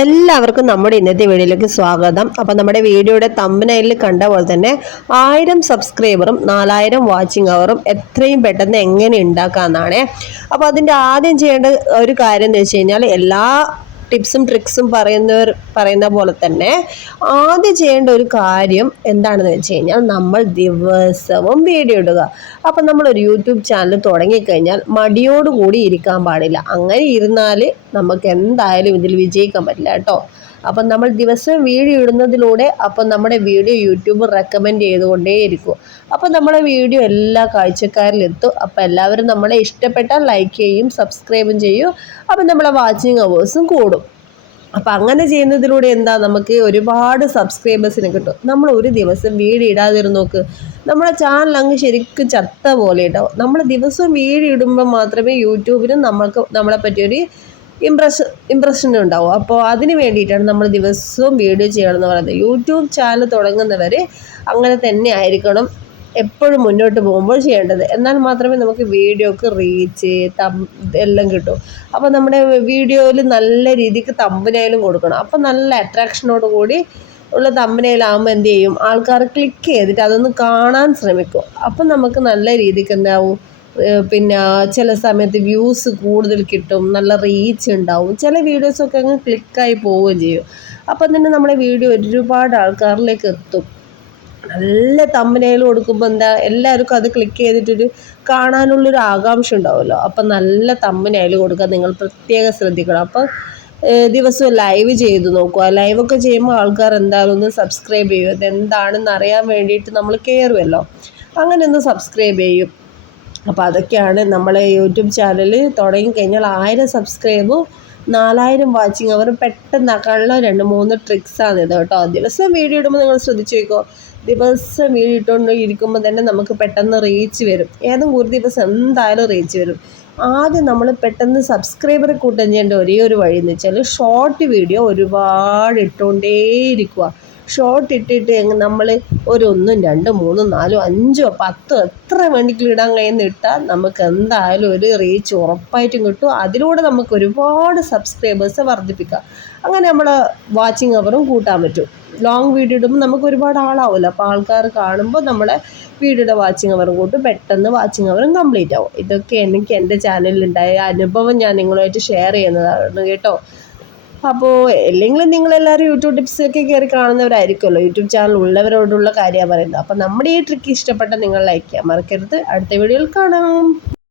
എല്ലാവർക്കും നമ്മുടെ ഇന്നത്തെ വീഡിയോയിലേക്ക് സ്വാഗതം. അപ്പോൾ നമ്മുടെ വീഡിയോയുടെ തമ്പനയിൽ കണ്ട പോലെ തന്നെ ആയിരം സബ്സ്ക്രൈബറും നാലായിരം വാച്ചിങ് അവറും എത്രയും പെട്ടെന്ന് എങ്ങനെ ഉണ്ടാക്കാമെന്നാണ് അപ്പോൾ അതിന്റെ ആദ്യം ചെയ്യേണ്ട ഒരു കാര്യം എന്ന് വെച്ച് കഴിഞ്ഞാൽ എല്ലാ ടിപ്സും ട്രിക്സും പറയുന്നവർ പറയുന്ന പോലെ തന്നെ ആദ്യം ചെയ്യേണ്ട ഒരു കാര്യം എന്താണെന്ന് വെച്ച് കഴിഞ്ഞാൽ നമ്മൾ ദിവസവും വീഡിയോ ഇടുക. അപ്പം നമ്മളൊരു യൂട്യൂബ് ചാനൽ തുടങ്ങിക്കഴിഞ്ഞാൽ മടിയോടുകൂടി ഇരിക്കാൻ പാടില്ല. അങ്ങനെ ഇരുന്നാൽ നമുക്ക് എന്തായാലും ഇതിൽ വിജയിക്കാൻ പറ്റില്ല കേട്ടോ. അപ്പം നമ്മൾ ദിവസം വീഡിയോ ഇടുന്നതിലൂടെ അപ്പം നമ്മുടെ വീഡിയോ യൂട്യൂബ് റെക്കമെൻഡ് ചെയ്തുകൊണ്ടേയിരിക്കും. അപ്പം നമ്മളെ വീഡിയോ എല്ലാ കാഴ്ചക്കാരിലെത്തും. അപ്പം എല്ലാവരും നമ്മളെ ഇഷ്ടപ്പെട്ടാൽ ലൈക്ക് ചെയ്യും സബ്സ്ക്രൈബും ചെയ്യും. അപ്പം നമ്മളെ വാച്ചിങ് അവേഴ്സും കൂടും. അപ്പം അങ്ങനെ ചെയ്യുന്നതിലൂടെ എന്താ നമുക്ക് ഒരുപാട് സബ്സ്ക്രൈബേഴ്സിനെ കിട്ടും. നമ്മൾ ഒരു ദിവസം വീഡിയോ ഇടാതിരുന്ന് നോക്ക്. നമ്മുടെ ചാനൽ അങ്ങ് ശരിക്കും ചത്ത പോലെ ഉണ്ടാവും. നമ്മൾ ദിവസവും വീഡിയോ ഇടുമ്പോൾ മാത്രമേ യൂട്യൂബിനും നമ്മൾക്ക് നമ്മളെ പറ്റിയൊരു ഇമ്പ്രഷൻ ഇംപ്രഷൻ ഉണ്ടാവും. അപ്പോൾ അതിന് വേണ്ടിയിട്ടാണ് നമ്മൾ ദിവസവും വീഡിയോ ചെയ്യണമെന്ന് പറയുന്നത്. യൂട്യൂബ് ചാനൽ തുടങ്ങുന്നവർ അങ്ങനെ തന്നെ ആയിരിക്കണം എപ്പോഴും മുന്നോട്ട് പോകുമ്പോൾ ചെയ്യേണ്ടത്. എന്നാൽ മാത്രമേ നമുക്ക് വീഡിയോക്ക് റീച്ച് തം എല്ലാം കിട്ടൂ. അപ്പോൾ നമ്മുടെ വീഡിയോയിൽ നല്ല രീതിക്ക് തമ്പനയിലും കൊടുക്കണം. അപ്പോൾ നല്ല അട്രാക്ഷനോട് കൂടി ഉള്ള തമ്പനയിലാകുമ്പോൾ എന്ത് ചെയ്യും? ആൾക്കാർ ക്ലിക്ക് ചെയ്തിട്ട് അതൊന്ന് കാണാൻ ശ്രമിക്കും. അപ്പം നമുക്ക് നല്ല രീതിക്ക് എന്താവും? പിന്നെ ചില സമയത്ത് വ്യൂസ് കൂടുതൽ കിട്ടും നല്ല റീച്ച് ഉണ്ടാവും. ചില വീഡിയോസൊക്കെ അങ്ങ് ക്ലിക്കായി പോവുകയും ചെയ്യും. അപ്പം തന്നെ നമ്മുടെ വീഡിയോ ഒരുപാട് ആൾക്കാരിലേക്ക് എത്തും. നല്ല തമ്പനയിൽ കൊടുക്കുമ്പോൾ എന്താ എല്ലാവർക്കും അത് ക്ലിക്ക് ചെയ്തിട്ടൊരു കാണാനുള്ളൊരു ആകാംക്ഷ ഉണ്ടാവുമല്ലോ. അപ്പം നല്ല തമ്പനയിൽ കൊടുക്കാൻ നിങ്ങൾ പ്രത്യേകം ശ്രദ്ധിക്കണം. അപ്പം ദിവസവും ലൈവ് ചെയ്ത് നോക്കുക. ലൈവൊക്കെ ചെയ്യുമ്പോൾ ആൾക്കാർ എന്തായാലും ഒന്ന് സബ്സ്ക്രൈബ് ചെയ്യും. അതെന്താണെന്ന് അറിയാൻ വേണ്ടിയിട്ട് നമ്മൾ കയറുമല്ലോ അങ്ങനെ ഒന്ന് സബ്സ്ക്രൈബ് ചെയ്യും. അപ്പോൾ അതൊക്കെയാണ് നമ്മളെ യൂട്യൂബ് ചാനൽ തുടങ്ങിക്കഴിഞ്ഞാൽ ആയിരം സബ്സ്ക്രൈബും നാലായിരം വാച്ചിങ് അവർ പെട്ടെന്നാക്കാനുള്ള രണ്ട് മൂന്ന് ട്രിക്സാണ് ഇത് കേട്ടോ. ദിവസം വീഡിയോ ഇടുമ്പോൾ നിങ്ങൾ ശ്രദ്ധിച്ചു നോക്കോ ദിവസം വീഡിയോ ഇട്ടുകൊണ്ട് ഇരിക്കുമ്പോൾ തന്നെ നമുക്ക് പെട്ടെന്ന് റീച്ച് വരും. ഏതും ഒരു ദിവസം എന്തായാലും റീച്ച് വരും. ആദ്യം നമ്മൾ പെട്ടെന്ന് സബ്സ്ക്രൈബർ കൂട്ടം ചെയ്യേണ്ട ഒരേ ഒരു വഴി എന്ന് വെച്ചാൽ ഷോർട്ട് വീഡിയോ ഒരുപാട് ഇട്ടുകൊണ്ടേയിരിക്കുക ഷോർട്ട് ഇട്ടിട്ട് നമ്മൾ ഒരൊന്നും രണ്ടും മൂന്നും നാലും അഞ്ചോ പത്തോ എത്ര വേണ്ടിക്കും ഇടാൻ കഴിയുന്ന ഇട്ടാൽ നമുക്ക് എന്തായാലും ഒരു റീച്ച് ഉറപ്പായിട്ടും കിട്ടും. അതിലൂടെ നമുക്ക് ഒരുപാട് സബ്സ്ക്രൈബേഴ്സ് വർദ്ധിപ്പിക്കാം. അങ്ങനെ നമ്മൾ വാച്ചിങ് അവറും കൂട്ടാൻ പറ്റും. ലോങ് വീഡിയോ ഇടുമ്പോൾ നമുക്ക് ഒരുപാട് ആളാവുമല്ലോ അപ്പോൾ ആൾക്കാർ കാണുമ്പോൾ നമ്മളെ വീഡിയോയുടെ വാച്ചിങ് അവറും കൂട്ടും. പെട്ടെന്ന് വാച്ചിങ് അവറും കംപ്ലീറ്റ് ആവും. ഇതൊക്കെ എനിക്ക് എന്റെ ചാനലിലുണ്ടായ അനുഭവം ഞാൻ നിങ്ങളുമായിട്ട് ഷെയർ ചെയ്യുന്നതാണ് കേട്ടോ. അപ്പോൾ അല്ലെങ്കിൽ നിങ്ങളെല്ലാവരും യൂട്യൂബ് ടിപ്സൊക്കെ കയറി കാണുന്നവരായിരിക്കുമല്ലോ. യൂട്യൂബ് ചാനൽ ഉള്ളവരോടുള്ള കാര്യമാണ് പറയുന്നത്. അപ്പോൾ നമ്മുടെ ഈ ട്രിക്ക് ഇഷ്ടപ്പെട്ട നിങ്ങൾ ലൈക്ക് ചെയ്യാൻ മറക്കരുത്. അടുത്ത വീഡിയോയിൽ കാണാം.